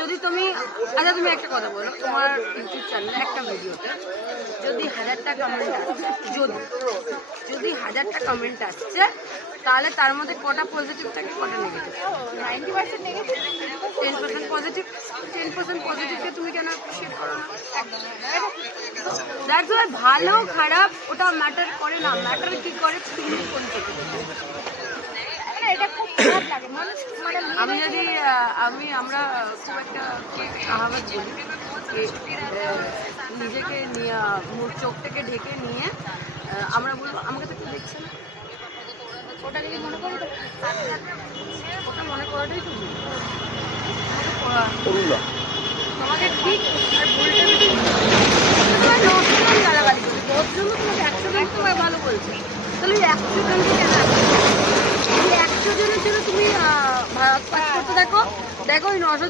যদি তুমি আচ্ছা তুমি একটা কথা বলো, তোমার ইউটিউব চ্যানেলে একটা ভিডিওতে যদি 1000টা কমেন্ট আসছে, যদি 1000টা কমেন্ট আসছে, তাহলে তার মধ্যে কটা পজিটিভ থাকে, কটা নেগেটিভ? 90% negative, 10% positive. 10% পজিটিভকে তুমি কেন অ্যাপ্রিশিয়েট করো না? দ্যাটস ওয়াই ভালো খারাপ ওটা ম্যাটার করে না, ম্যাটার কি করে তুমি কোন থেকে। এটা খুব খারাপ লাগে মানুষ মানে আমি যদি আমরা খুব একটা কাহাবত বলি নিজেকে নিয়ে চোখটাকে ঢেকে নিয়ে আমরা বলবো আমাকে তো কেউ দেখছে না, ওটা যদি মনে করি তো ওটা মনে করাটাই তো ভুল। তোমাকে ঠিক আর ভুলটা যদি তোমার 9 জন গালাগালি করছে, 10 জন তোমাকে 100 জন তোমায় ভালো বলছে, তাহলে 100 জনকে কেন এই 100 জনের জন্য তুমি ভারত পাস করতে দেখো ওই 900